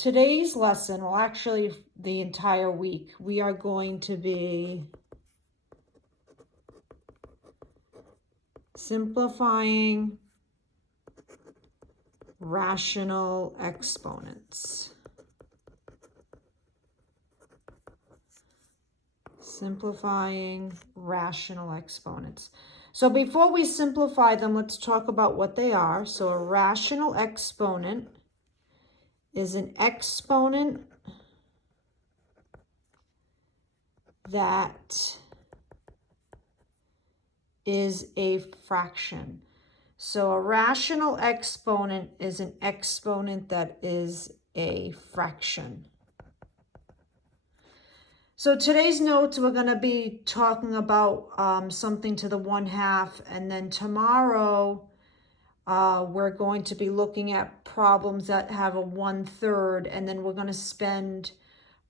today's lesson, well, actually the entire week, we are going to be simplifying rational exponents. Simplifying rational exponents. So before we simplify them, let's talk about what they are. So a rational exponent is an exponent that is a fraction. So a rational exponent is an exponent that is a fraction. So today's notes, we're going to be talking about something to the 1/2, and then tomorrow we're going to be looking at problems that have a 1/3, and then we're going to spend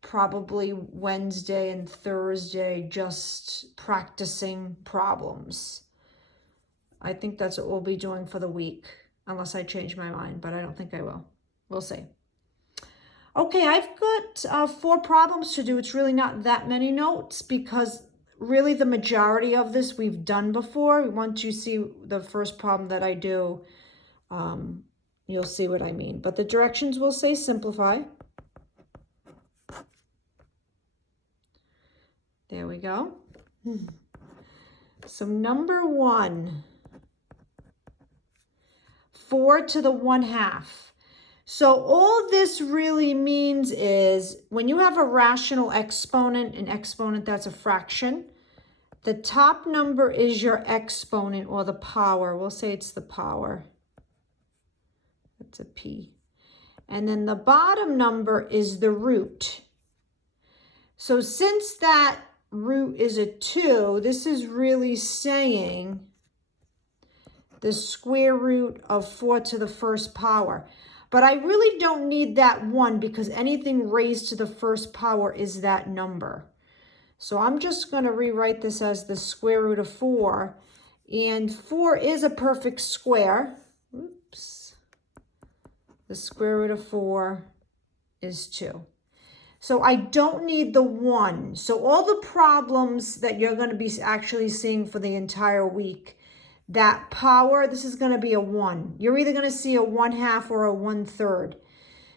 probably Wednesday and Thursday just practicing problems. I think that's what we'll be doing for the week, unless I change my mind, but I don't think I will. We'll see. Okay, I've got 4 problems to do. It's really not that many notes because really the majority of this we've done before. Once you see the first problem that I do, you'll see what I mean. But the directions will say simplify. There we go. So number 1, 4 to the 1/2. So all this really means is when you have a rational exponent, an exponent that's a fraction, the top number is your exponent or the power. We'll say it's the power. That's a P. And then the bottom number is the root. So since that root is a 2, this is really saying the square root of 4 to the first power. But I really don't need that 1 because anything raised to the first power is that number. So I'm just going to rewrite this as the square root of 4. And 4 is a perfect square. Oops. The square root of 4 is 2. So I don't need the 1. So all the problems that you're going to be actually seeing for the entire week, that power, this is going to be a 1. You're either going to see a 1/2 or a 1/3.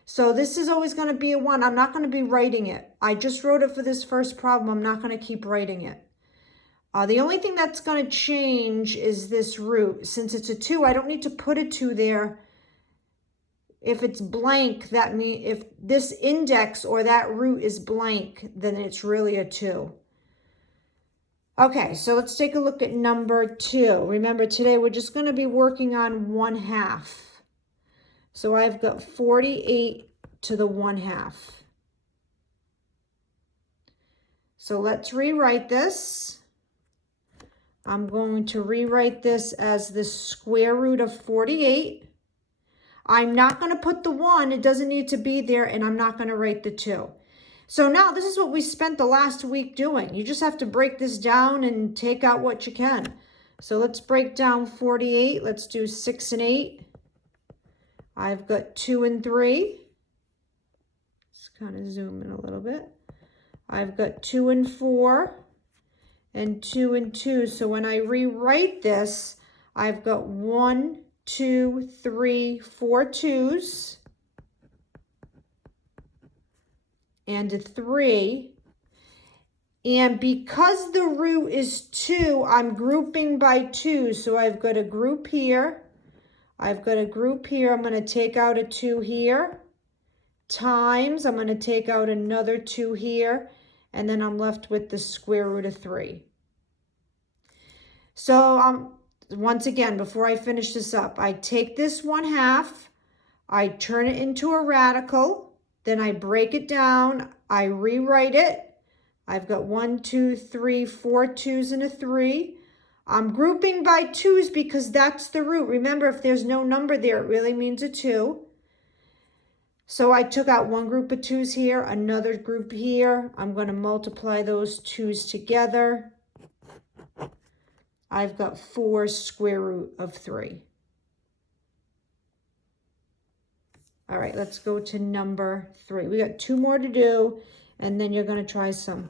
So this is always going to be a 1. I'm not going to be writing it. I just wrote it for this first problem. I'm not going to keep writing it. The only thing that's going to change is this root. Since it's a 2, I don't need to put a 2 there. If it's blank, that means if this index or that root is blank, then it's really a 2. Okay, so let's take a look at number 2. Remember, today we're just going to be working on 1/2. So I've got 48 to the 1/2. So let's rewrite this. I'm going to rewrite this as the square root of 48. I'm not going to put the 1. It doesn't need to be there, and I'm not going to write the 2. So now this is what we spent the last week doing. You just have to break this down and take out what you can. So let's break down 48. Let's do 6 and 8. I've got 2 and 3. Let's kind of zoom in a little bit. I've got 2 and 4 and 2 and 2. So when I rewrite this, I've got 1, 2, 3, 4 2s. And a 3. And because the root is 2, I'm grouping by 2. So I've got a group here. I've got a group here. I'm going to take out a 2 here. Times, I'm going to take out another 2 here. And then I'm left with the square root of 3. So once again, before I finish this up, I take this 1/2. I turn it into a radical. Then I break it down, I rewrite it. I've got 1, 2, 3, 4 2s and a 3. I'm grouping by 2s because that's the root. Remember, if there's no number there, it really means a 2. So I took out one group of 2s here, another group here. I'm going to multiply those 2s together. I've got 4 square root of 3. All right, let's go to number 3. We got 2 more to do, and then you're going to try some.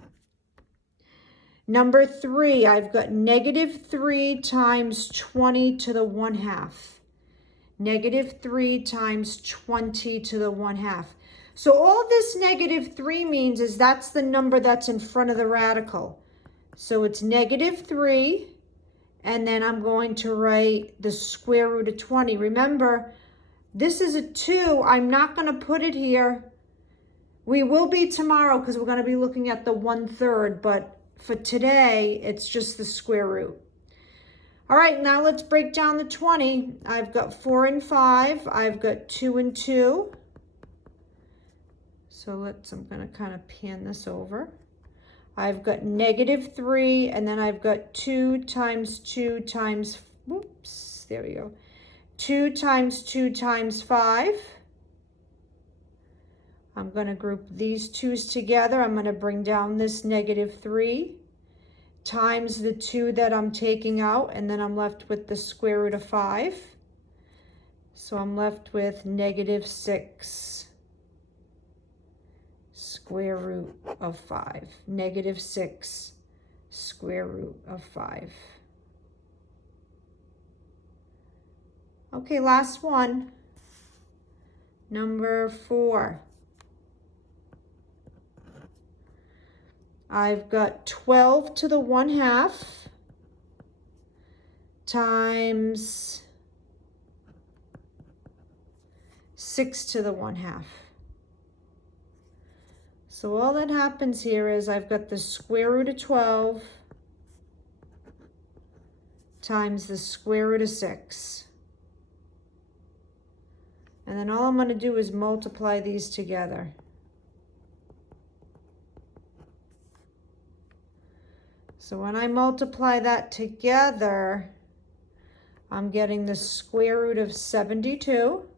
Number 3, I've got -3 times 20 to the 1/2. -3 times 20 to the 1/2. So all this -3 means is that's the number that's in front of the radical. So it's -3, and then I'm going to write the square root of 20. Remember, this is a 2. I'm not going to put it here. We will be tomorrow because we're going to be looking at the 1/3, but for today, it's just the square root. All right, now let's break down the 20. I've got 4 and 5. I've got 2 and 2. So I'm going to kind of pan this over. I've got -3, and then I've got 2 times 2 times, whoops, there we go. 2 times 2 times 5. I'm going to group these 2's together. I'm going to bring down this -3 times the 2 that I'm taking out, and then I'm left with the square root of 5. So I'm left with -6 square root of 5. -6 square root of 5. Okay, last one. Number 4. I've got 12 to the 1/2 times 6 to the 1/2. So all that happens here is I've got the square root of 12 times the square root of 6. And then all I'm going to do is multiply these together. So when I multiply that together, I'm getting the square root of 72.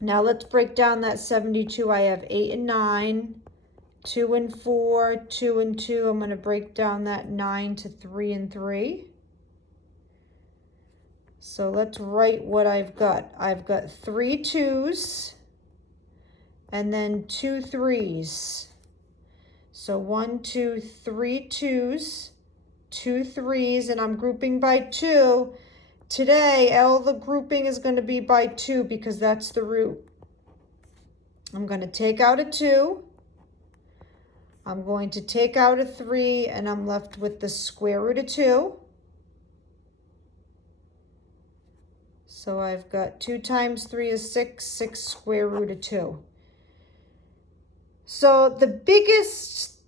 Now let's break down that 72. I have 8 and 9, 2 and 4, 2 and 2. I'm going to break down that 9 to 3 and 3. So let's write what I've got. I've got 3 2's and then 2 3's. So 1, 2, 3 2's, 2 3's, and I'm grouping by 2. Today, all the grouping is going to be by 2 because that's the root. I'm going to take out a 2. I'm going to take out a 3, and I'm left with the square root of 2. So I've got 2 times 3 is 6, 6 square root of 2. So the biggest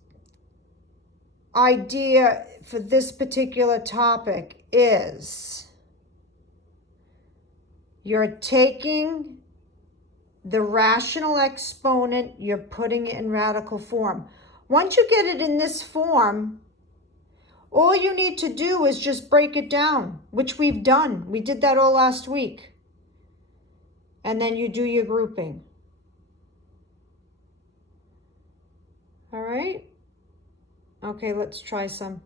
idea for this particular topic is you're taking the rational exponent, you're putting it in radical form. Once you get it in this form, all you need to do is just break it down, which we've done. We did that all last week. And then you do your grouping. All right? Okay, let's try some.